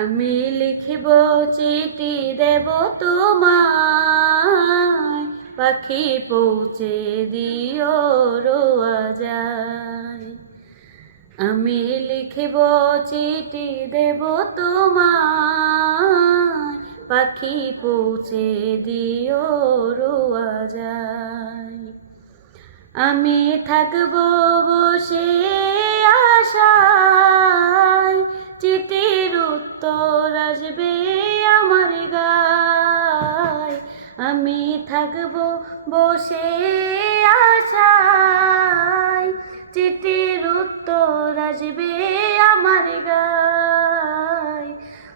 আমি লিখিব চিঠি দেব তোমায়, পাখি পৌঁছে দিও রোয়া যায়। আমি লিখিব চিঠি দেব তোমায়, পাখি পৌঁছে দিও রোয়া যায়। আমি থাকব বসে আশায়, চিঠির উত্তর আসবে আমার গায়। আমি থাকব বসে আশায়, চিঠির উত্তর আসবে আমার গায়।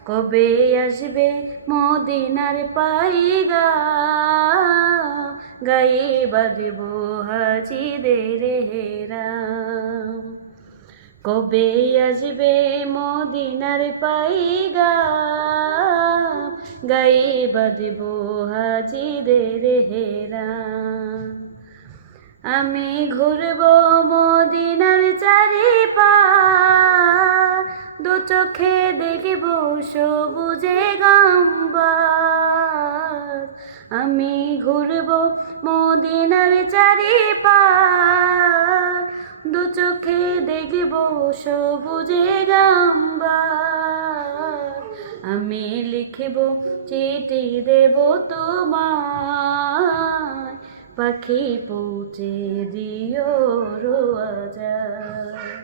কবে আসবে মদিনার পাইগা, গায়ে বাঁধব হাজিদের হেরাম। কবে আসবে মদিনার পাইগা, গায়ে বাঁধব হাজিদের হেরাম। আমি ঘুরব মদিনার চারিপার, দু চোখে দেখব সবুজে গম্বুজ। আমি ঘুরব মদিনার চারিপার, দু চোখে দেখব সবুজে গম্বুজ। আমি লিখিব চিঠি দেব তোমায়, পাখি পৌঁছে দিও রোয়া যায়।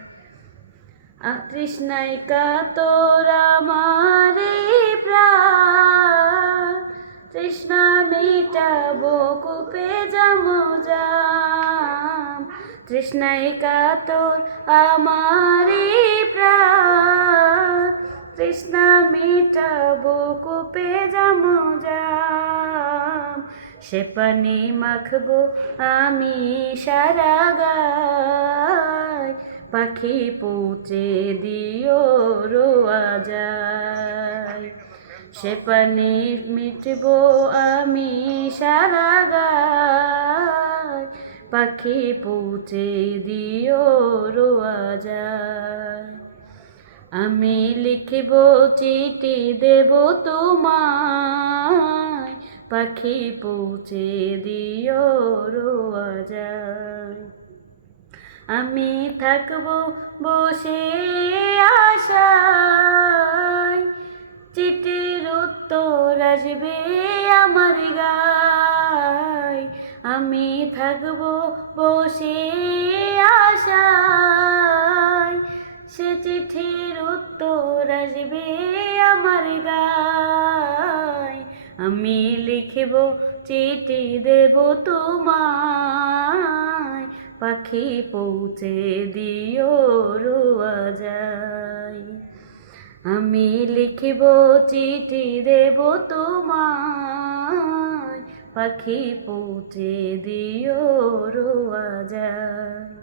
তৃষ্ণায় কাতর আমার প্রাণ, তৃষ্ণা মেটাবো কূপে জাম। তৃষ্ণায় কাতর আমার প্রাণ, তৃষ্ণা মেটাবো কূপে জাম। সে পানি মাখবো আমি সারা গায়, পাখি পৌঁছে দিও রোয়া যায়। সে পানি মিটবো আমি সারা গায়, পাখি পৌঁছে দিও রোয়া যায়। আমি লিখিব চিঠি দেব তোমায়, পাখি পৌঁছে দিও রোয়া যায়। আমি থাকব বসে আশায়, চিঠির উত্তর আসবে আমার গায়। আমি থাকব বসে আশায়, সে চিঠির উত্তর আসবে আমার গায়। আমি লিখিব চিঠি দেব তোমায়, পাখি পৌঁছে দিও রোয়া যায়। আমি লিখিব চিঠি দেব তোমায়, পাখি পৌঁছে দিও রোয়া যায়।